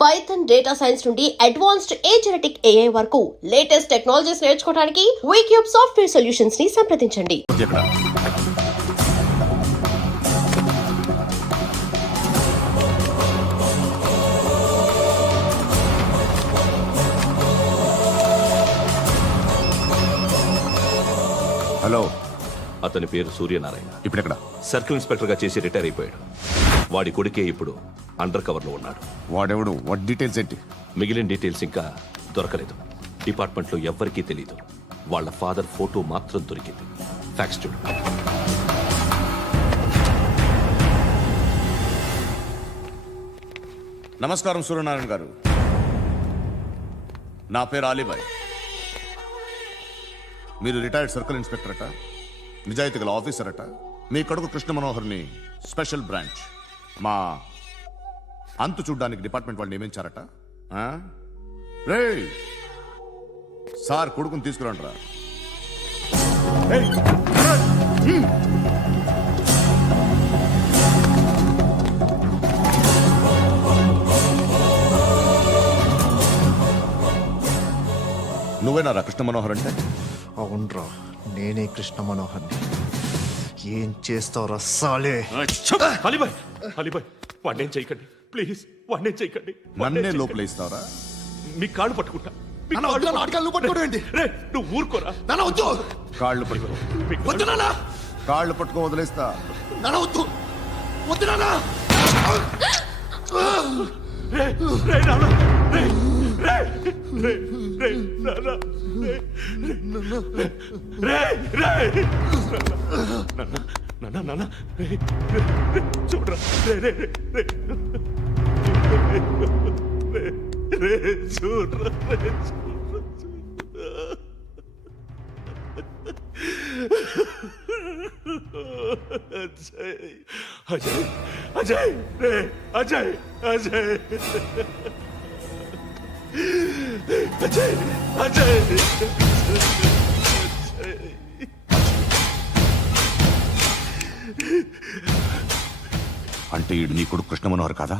Python data science నుండి advanced genetic AI వరకు latest technologies నేర్చుకోవడానికి వీక్యూబ్ సాఫ్ట్వేర్ సొల్యూషన్స్ ని సంప్రదించండి. హలో, అతని పేరు సూర్యనారాయణ. ఇప్పుడెక్కడ? సర్కిల్ ఇన్స్పెక్టర్ గా చేసి రిటైర్ అయిపోయాడు. వాడి కొడుకే ఇప్పుడు అండర్ కవర్ లో ఉన్నాడు. వాడెవడు? వాట్ డీటెయిల్స్ ఏంటి? మిగిలిన డీటెయిల్స్ ఇంకా దొరకలేదు. డిపార్ట్మెంట్ లో ఎవ్వరికీ తెలీదు. వాళ్ళ ఫాదర్ ఫోటో మాత్రం దొరికింది. ఫ్యాక్స్ చూడు. నమస్కారం సూర్యనారాయణ గారు. నా పేరు అలీబాయ్. మీరు రిటైర్డ్ సర్కిల్ ఇన్స్పెక్టర్ అట, నిజాయితీ గల ఆఫీసర్ అట. మీ కొడుకు కృష్ణ మనోహర్ని స్పెషల్ బ్రాంచ్ మా అంతు చూడ్డానికి డిపార్ట్మెంట్ వాళ్ళు నియమించారట. రే సార్, కొడుకుని తీసుకురండిరా. నువ్వేనారా కృష్ణ మనోహర్ అంటే? అవునరా, నేనే కృష్ణ మనోహర్ని. ఏం చేస్తావురా సాలే? అలీబాయ్, అలీబాయ్, వాడినేం చేయకండి ప్లీజ్, వాడినేం చేయకండి. నన్నే లోపల ఇస్తావరా? మీ కాళ్ళు పట్టుకుంటా. నువ్వు ఊరుకోరా. కాళ్ళు పట్టుకో. కాళ్ళు పట్టుకో వదిలేస్తా. చూడరా, చూడరా. అజయ్, అజయ్, రే అజయ్, అజయ్, అజయ్, అజయ్. అంటే ఈడు నీ కొడుకు కృష్ణ మనోహర్ కాదా?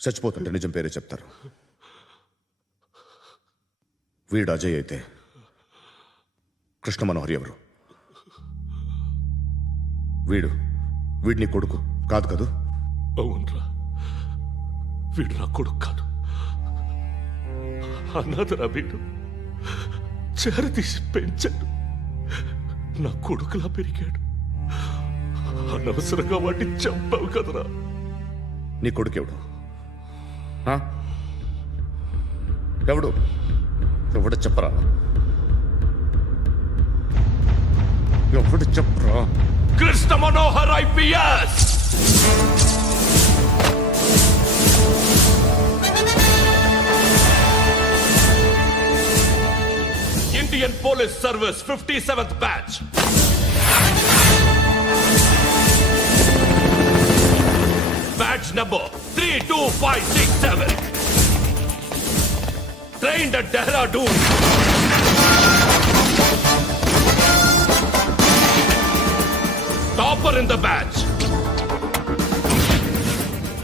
చచ్చిపోతుంటే నిజం పేరే చెప్తారు. వీడు అజయ్ అయితే కృష్ణ మనోహర్ ఎవరు? వీడిని కొడుకు కాదు కదూ? అవునరా, వీడు నా కొడుకు కాదు. అన్నదరా వీడు. చేరతీసి పెంచాడు. నా కొడుకులా పెరిగాడు. అనవసరంగా వాడిని చంపావు కదరా. నీ కొడుకు ఎవడు? ఎవడు? ఎవడు చెప్పరా? ఎవడు చెప్పరా? Krishna Manohar IPS. Indian police service 57th batch. Batch number 32567. Trained at Dehradun. Topper in the batch.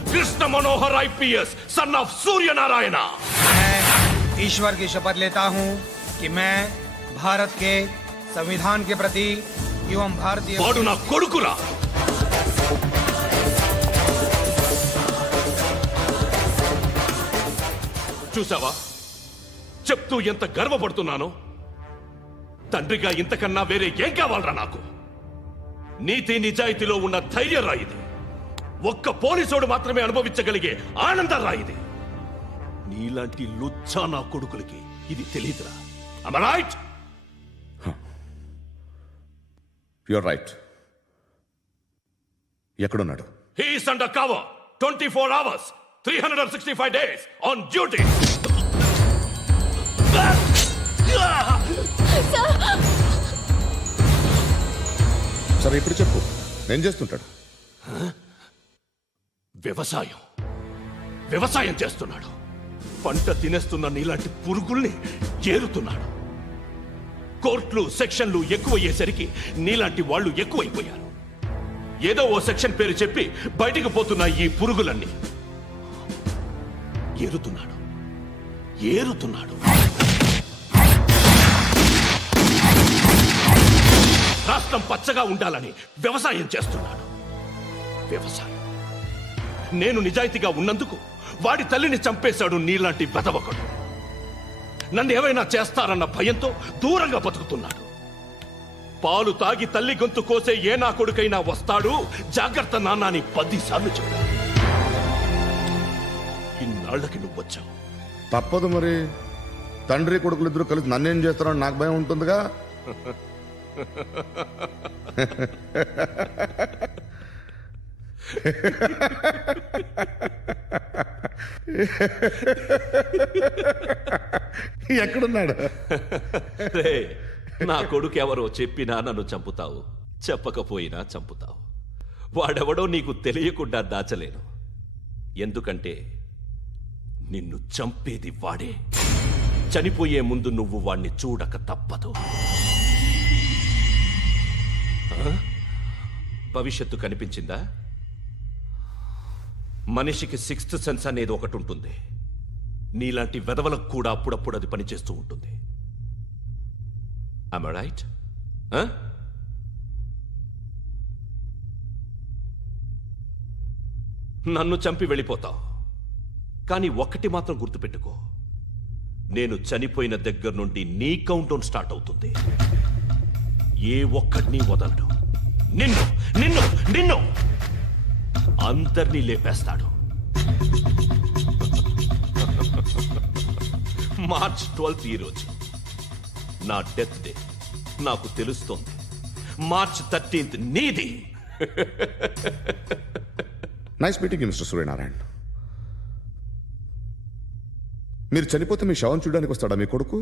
Krishna Manohar IPS, son of Surya Narayana. मैं ईश्वर की शपथ लेता हूं कि मैं भारत के संविधान के प्रति एवं भारतीय वाडु ना कोडुकुरा. చూసావా, చెప్తూ ఎంత గర్వపడుతున్నానో. తండ్రిగా ఇంతకన్నా వేరే ఏం కావాలరా నాకు? నీతి నిజాయితీలో ఉన్న ధైర్యం రాయిది. ఒక్క పోలీసోడు మాత్రమే అనుభవించగలిగే ఆనందం రాయిది. నీలాంటి లుచ్చా నా కొడుకులకి ఇది తెలీదురా. Am I right? You're right. ఎక్కడున్నాడు? He is under cover 24 hours 365 days on duty. సరే ఇప్పుడు చెప్పు, ఏం చేస్తుంటాడు? వ్యవసాయం వ్యవసాయం చేస్తున్నాడు. పంట తినేస్తున్న నీలాంటి పురుగుల్ని ఏరుతున్నాడు. కోర్టులు సెక్షన్లు ఎక్కువయ్యేసరికి నీలాంటి వాళ్ళు ఎక్కువైపోయారు. ఏదో ఓ సెక్షన్ పేరు చెప్పి బయటికి పోతున్న ఈ పురుగులన్నీ ఏరుతున్నాడు. రాష్ట్రం పచ్చగా ఉండాలని వ్యవసాయం చేస్తున్నాడు. వ్యవసాయం. నేను నిజాయితీగా ఉన్నందుకు వాడి తల్లిని చంపేశాడు నీలాంటి వెధవకుడు. నన్ను ఏమైనా చేస్తారన్న భయంతో దూరంగా బతుకుతున్నాడు. పాలు తాగి తల్లి గొంతు కోసే ఏ నా కొడుకైనా వస్తాడు, జాగ్రత్త నాన్న అని 10 సార్లు చెప్పాడు. ఇన్నాళ్లకి నువ్వు వచ్చావు. తప్పదు మరి. తండ్రి కొడుకులు ఇద్దరు కలిసి నన్నేం చేస్తారని నాకు భయం ఉంటుందిగా. ఎక్కడున్నాడు? రే, నా కొడుకు ఎవరో చెప్పినా నన్ను చంపుతావు, చెప్పకపోయినా చంపుతావు. వాడెవడో నీకు తెలియకుండా దాచలేను. ఎందుకంటే నిన్ను చంపేది వాడే. చనిపోయే ముందు నువ్వు వాణ్ణి చూడక తప్పదు. భవిష్యత్తు కనిపించిందా? మనిషికి 6th సెన్స్ అనేది ఒకటి ఉంటుంది. నీలాంటి వెధవలకు కూడా అప్పుడప్పుడు అది పనిచేస్తూ ఉంటుంది. Am I right? నన్ను చంపి వెళ్ళిపోతావు. కానీ ఒక్కటి మాత్రం గుర్తుపెట్టుకో, నేను చనిపోయిన దగ్గర నుండి నీ కౌంటౌన్ స్టార్ట్ అవుతుంది. ఏ ఒక్కడిని వదలడు. నిన్ను నిన్ను నిన్ను అందరినీ లేపేస్తాడు. మార్చ్ 12th ఈ రోజు నా డెత్ డే. నాకు తెలుస్తోంది. మార్చ్ 13th నీది. Nice meeting mister Suryanarayana. మీరు చనిపోతే మీ శవం చూడడానికి వస్తాడా మీ కొడుకు?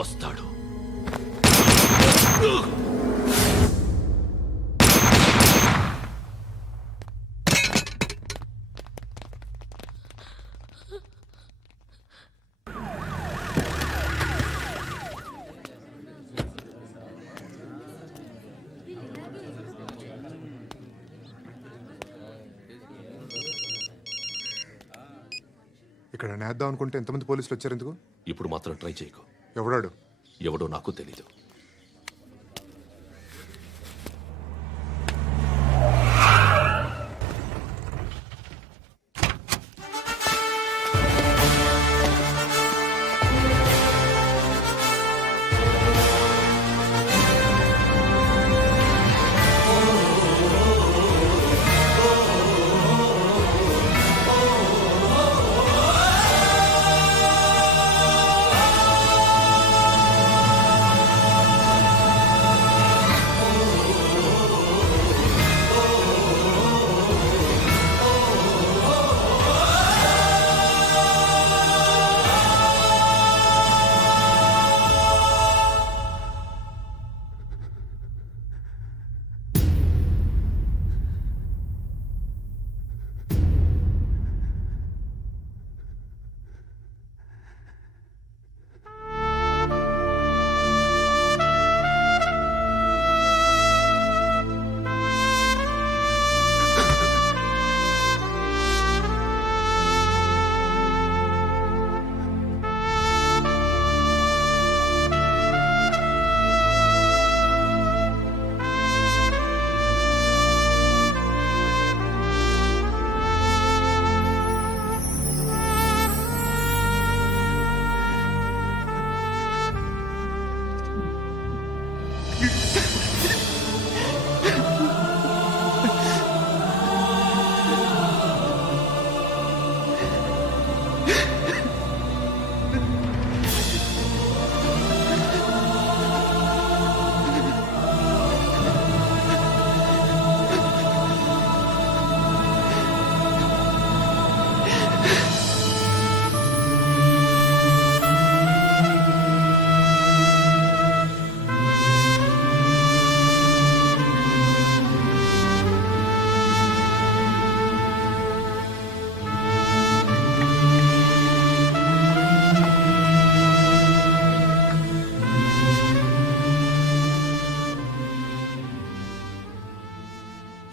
వస్తాడు. ఇక్కడ నేద్దాం అనుకుంటే ఎంతమంది పోలీసులు వచ్చారు ఎందుకు? ఇప్పుడు మాత్రం ట్రై చేయకు. ఎవడాడు? ఎవడో నాకు తెలీదు.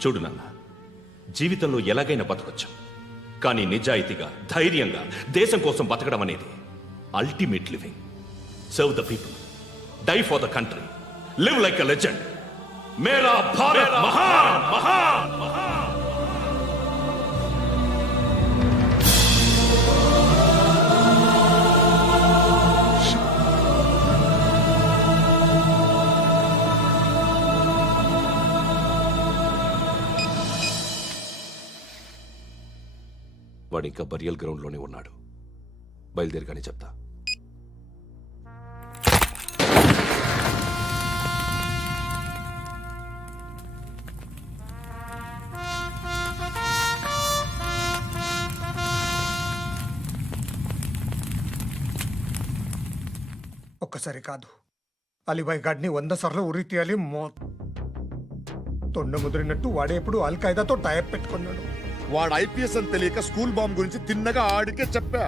చూడు నాన్న, జీవితంలో ఎలాగైనా బతకొచ్చు, కానీ నిజాయితీగా ధైర్యంగా దేశం కోసం బతకడం అనేది ultimate living. Serve the people, die for the country, live like a legend. మేరా భారత్ మహాన్ మహాన్ మహాన్. వాడు ఇంకా బరియల్ గ్రౌండ్లోనే ఉన్నాడు. బయలుదేరగానే చెప్తా. ఒక్కసారి కాదు, అలీబాయ్ గాడిని 100 సార్లు ఉరి తీయాలి. తొండ ముదిరినట్టు వాడే ఎప్పుడు అల్ ఖైదాతో టైప్ పెట్టుకున్నాడు. వాడు ఐపీఎస్ అని తెలియక స్కూల్ బాంబ్ గురించి తిన్నగా ఆడికే చెప్పా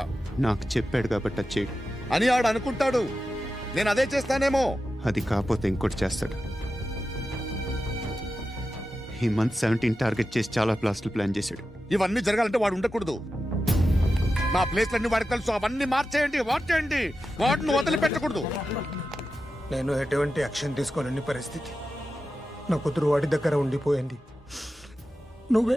నాకు చెప్పాడు కాబట్టి అది చేయడు. అని ఆడు అనుకుంటాడు. నేను అదే చేస్తానేమో. అది కాకపోతే ఇంకోటి చేస్తాడు. ఈ మంత్ 17 టార్గెట్ చేసి చాలా ప్లాస్టులు ప్లాన్ చేశాడు. ఇవన్నీ జరగాలంటే వాడు ఉండకూడదు. నా ప్లేస్లన్నీ వాడికి తెలుసు. అవన్నీ మార్చేయండి, మార్చేయండి. వాటిని వదిలిపెట్టకూడదు. నేను ఎటువంటి యాక్షన్ తీసుకోలేని పరిస్థితి. నా కూతురు వాడి దగ్గర ఉండిపోయింది. నువ్వే